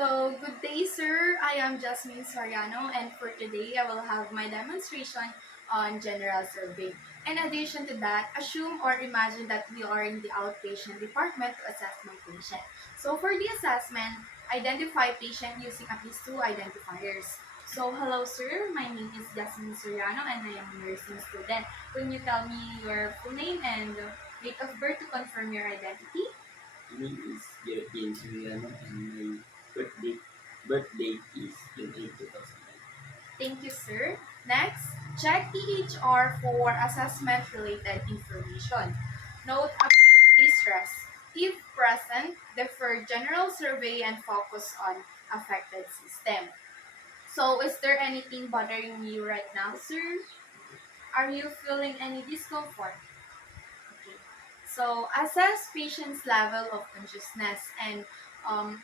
Good day, sir. I am Jasmine Soriano, and for today, I will have my demonstration on general survey. In addition to that, assume or imagine that we are in the outpatient department to assess my patient. So, for the assessment, identify patient using at least two identifiers. So, hello, sir. My name is Jasmine Soriano, and I am a nursing student. Can you tell me your full name and date of birth to confirm your identity? My name is Jasmine Soriano and my birthday is June 8, 2009. Thank you, sir. Next, check EHR for assessment-related information. Note acute distress. If present, defer general survey and focus on affected system. So, is there anything bothering you right now, sir? Are you feeling any discomfort? Okay. So, assess patient's level of consciousness and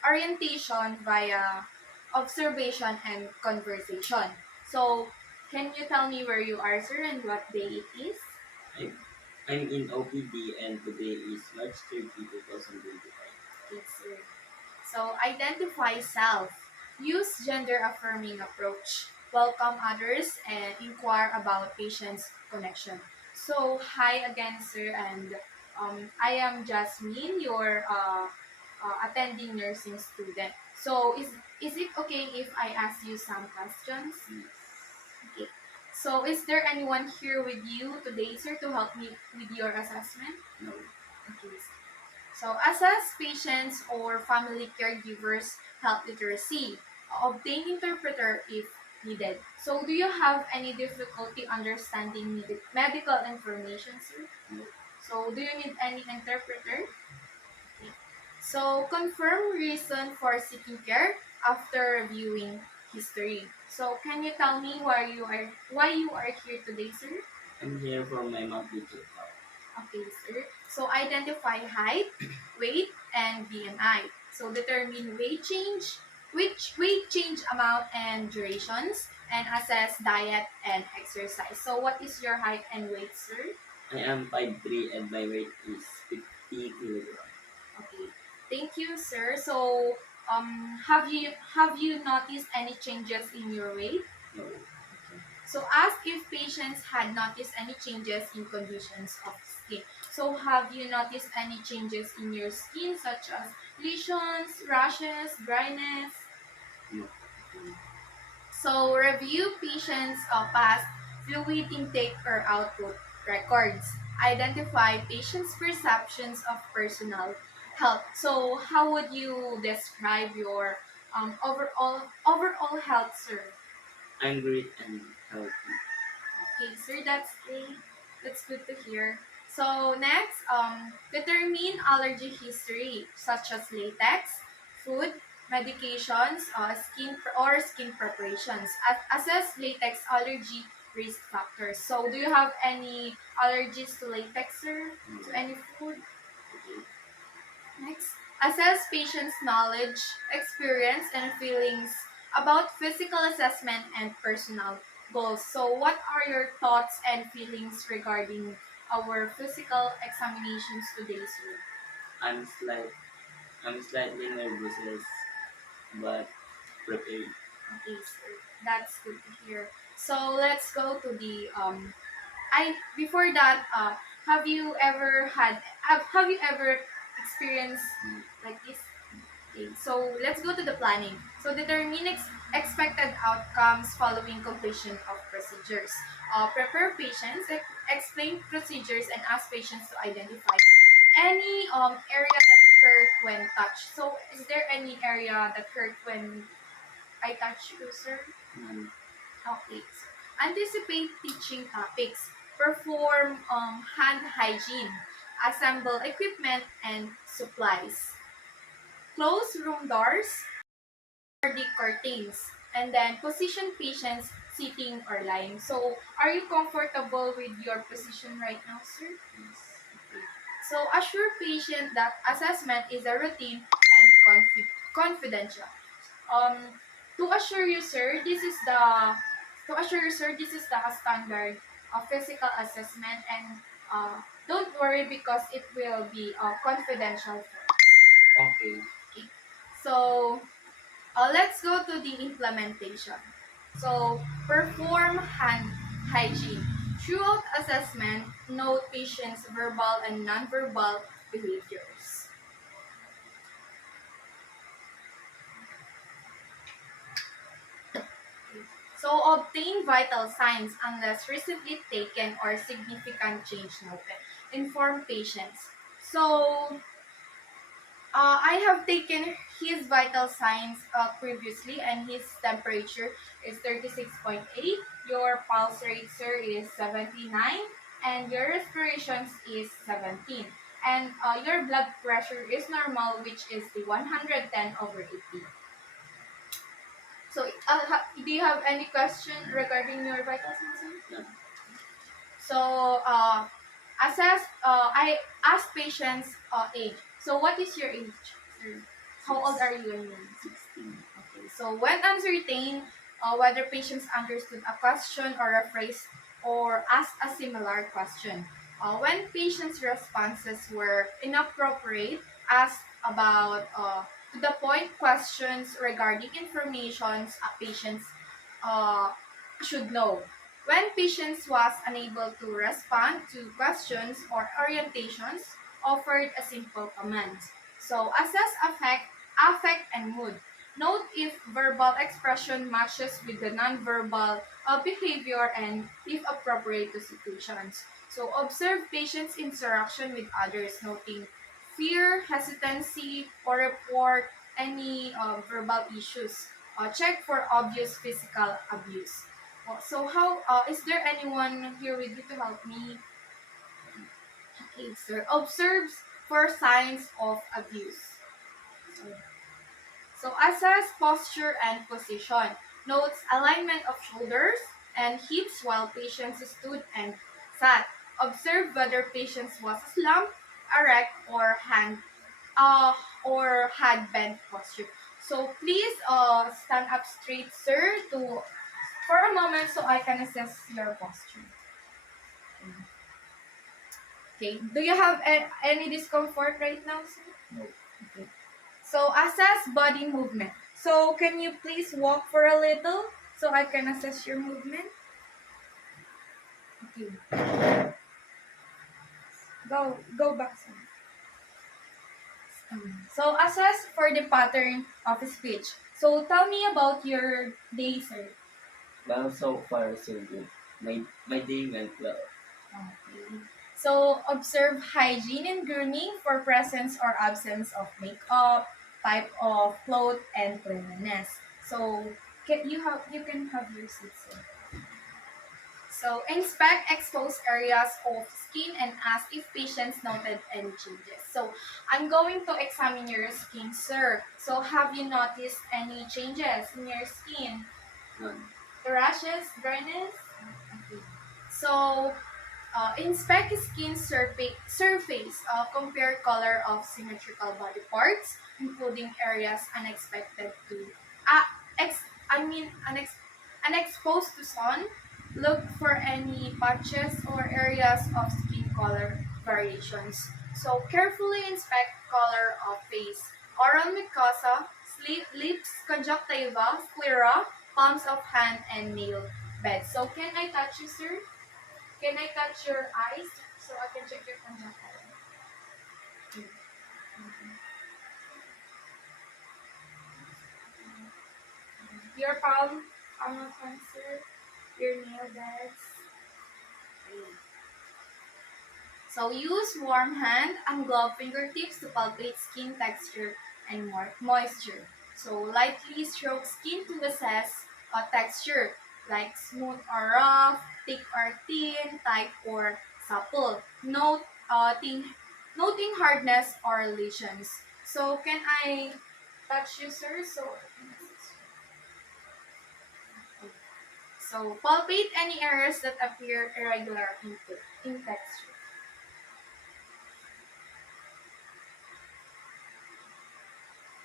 orientation via observation and conversation. So, can you tell me where you are, sir, and what day it is? I'm, I'm in OPD and today is March 30, 2025. Yes, sir. So, identify self. Use gender-affirming approach. Welcome others and inquire about patient's connection. So, hi again, sir, and I am Jasmine, your attending nursing student. So, is it okay if I ask you some questions? Yes. Okay. So, is there anyone here with you today, sir, to help me with your assessment? No. Okay. So, assess patients or family caregivers' health literacy. Obtain interpreter if needed. So, do you have any difficulty understanding medical information, sir? No. So, do you need any interpreter? Okay. So, confirm reason for seeking care after reviewing history. So, can you tell me why you are here today, sir? I'm here for my monthly checkup. Okay, sir. So, identify height, weight, and BMI. So, determine weight change amount and durations, and assess diet and exercise. So, what is your height and weight, sir? I am 5'3" and my weight is 50 kilograms. Okay. Thank you, sir. So, have you noticed any changes in your weight? No. So ask if patients had noticed any changes in conditions of skin. So have you noticed any changes in your skin such as lesions, rashes, dryness? No. So review patients' past fluid intake or output records. Identify patients' perceptions of personal health. So how would you describe your overall health, sir? I'm great and healthy. Okay, sir, that's great. That's good to hear. So next, determine allergy history such as latex, food, medications, skin preparations. Assess latex allergy risk factors. So do you have any allergies to latex, sir? To No. any food? Okay. Next, assess patient's knowledge, experience, and feelings about physical assessment and personal goals. So, what are your thoughts and feelings regarding our physical examinations today, sir? I'm slight I'm slightly nervous, but prepared. Okay, sir. That's good to hear. So, let's go to the I before that, have you ever experienced No. like this? Okay, so let's go to the planning. So determine expected outcomes following completion of procedures. Prepare patients, explain procedures, and ask patients to identify any area that hurt when touched. So is there any area that hurt when I touch you, sir? None. Okay. So, anticipate teaching topics. Perform hand hygiene. Assemble equipment and supplies. Close room doors or the curtains, and then position patients sitting or lying. So, are you comfortable with your position right now, sir? Yes. So, assure patient that assessment is a routine and confidential. Um, to assure you, sir, this is the standard of physical assessment, and don't worry because it will be confidential. Okay. Okay. So, let's go to the implementation. So, perform hand hygiene. Throughout assessment, note patients' verbal and nonverbal behaviors. So, obtain vital signs unless recently taken or significant change noted. Inform patients. So, I have taken his vital signs previously, and his temperature is 36.8. Your pulse rate, sir, is 79, and your respirations is 17. And your blood pressure is normal, which is the 110/80. So, do you have any question regarding your vital signs, sir? Yeah. So, I ask patients age. So, what is your age, sir? How old are you and you? 16. Okay. So, when uncertain whether patients understood a question or a phrase or asked a similar question, when patients' responses were inappropriate, asked about to the point questions regarding information patients uh, should know. When patients was unable to respond to questions or orientations, offered a simple command. So assess affect and mood. Note if verbal expression matches with the nonverbal behavior and if appropriate to situations. So observe patients' interaction with others, noting fear, hesitancy, or report any verbal issues. Check for obvious physical abuse. So how is there anyone here with you to help me? Okay, sir. Observes for signs of abuse. So assess posture and position. Notes alignment of shoulders and hips while patients stood and sat. Observe whether patients was slumped, erect, uh, or had bent posture. So please stand up straight, sir, to for a moment so I can assess your posture. Okay. Do you have any discomfort right now, sir? No. Okay. So assess body movement. So can you please walk for a little so I can assess your movement? Okay. Go back, sir. So assess for the pattern of speech. So tell me about your day, sir. Well, so far so good. My day went well. Okay. So observe hygiene and grooming for presence or absence of makeup, type of cloth, and cleanliness. So you can have your seat, sir. So inspect exposed areas of skin and ask if patients noted any changes. So I'm going to examine your skin, sir. So have you noticed any changes in your skin? None. Rashes, dryness? Okay. So inspect skin surface. Compare color of symmetrical body parts, including areas unexpected to, uh, ex, I mean unexposed to sun. Look for any patches or areas of skin color variations. So carefully inspect color of face, oral mucosa, lips, conjunctiva, sclera, palms of hand, and nail bed. So can I touch you, sir? Can I touch your eyes so I can check your conjunctiva? Your palm of hand, sir. Your nail beds. So use warm hand and glove fingertips to palpate skin texture and moisture. So lightly stroke skin to assess texture like smooth or rough, thick or thin, tight or supple. Noting hardness or lesions. So can I touch you, sir? So palpate any areas that appear irregular in texture.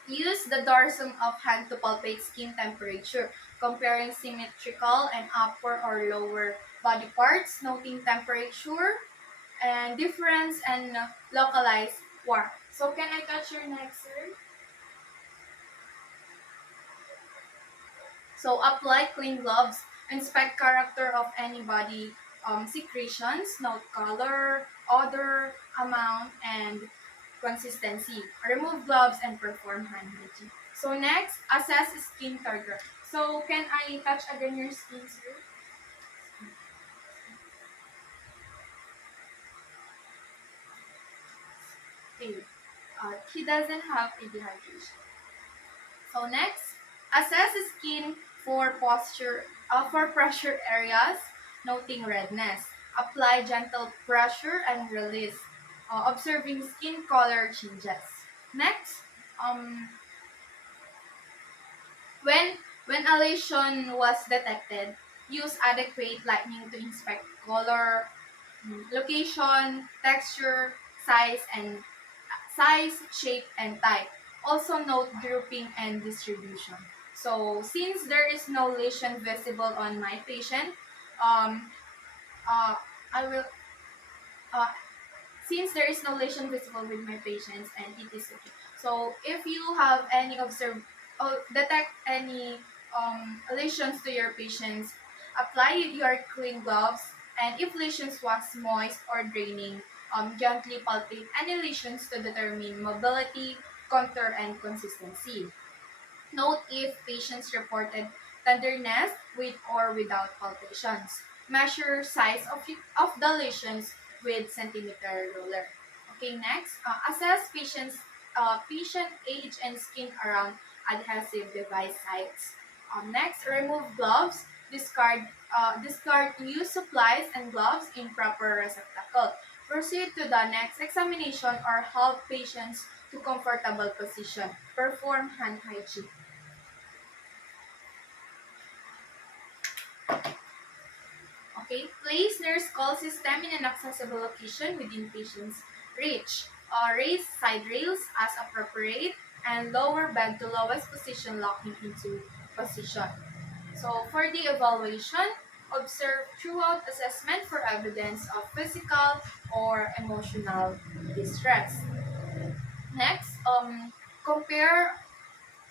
Use the dorsum of hand to palpate skin temperature, comparing symmetrical and upper or lower body parts, noting temperature and difference and localized warmth. So can I touch your neck, sir? So apply clean gloves, inspect character of any body secretions, note color, odor, amount, and consistency. Remove gloves and perform hand hygiene. So next, assess skin target. So can I touch again your skin, sir? Okay. He doesn't have a dehydration. So next, assess skin for for pressure areas, noting redness. Apply gentle pressure and release, observing skin color changes. Next, um, when when a lesion was detected, use adequate lighting to inspect color, location, texture, size, shape, and type. Also note grouping and distribution. So since there is no lesion visible on my patient, um, uh, I will uh, since there is no lesion visible with my patients and it is okay. So if you have any detect any lesions to your patients, apply your clean gloves, and if lesions was moist or draining, gently palpate any lesions to determine mobility, contour, and consistency. Note if patients reported tenderness with or without palpations. Measure size of the lesions with centimeter ruler. Okay, next, assess patient age and skin around adhesive device sites. Next, remove gloves. Discard used supplies and gloves in proper receptacle. Proceed to the next examination or help patients to comfortable position. Perform hand hygiene. Okay, place nurse call system in an accessible location within patient's reach. Raise side rails as appropriate and lower bed to lowest position locking into position. So for the evaluation, observe throughout assessment for evidence of physical or emotional distress. Next, compare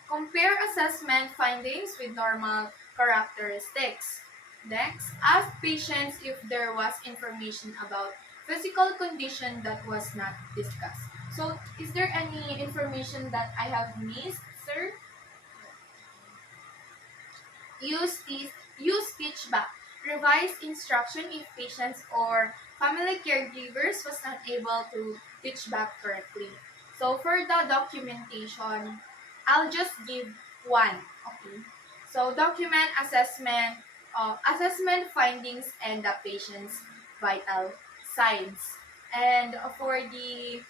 compare assessment findings with normal characteristics. Next, ask patients if there was information about physical condition that was not discussed. So, is there any information that I have missed, sir? Use teach back. Revise instruction if patients or family caregivers was not able to teach back correctly. So for the documentation, I'll just give one. Okay. So document assessment findings and the patient's vital signs. And for the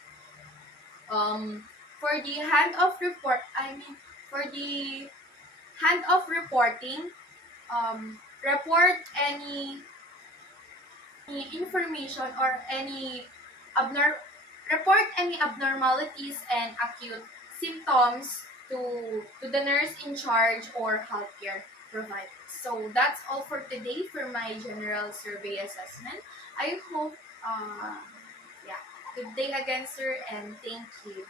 hand of report, I mean for the hand of reporting, report any information or abnor- report any abnormalities and acute symptoms to the nurse in charge or healthcare provider. So that's all for today for my general survey assessment. I hope yeah. Good day again, sir, and thank you.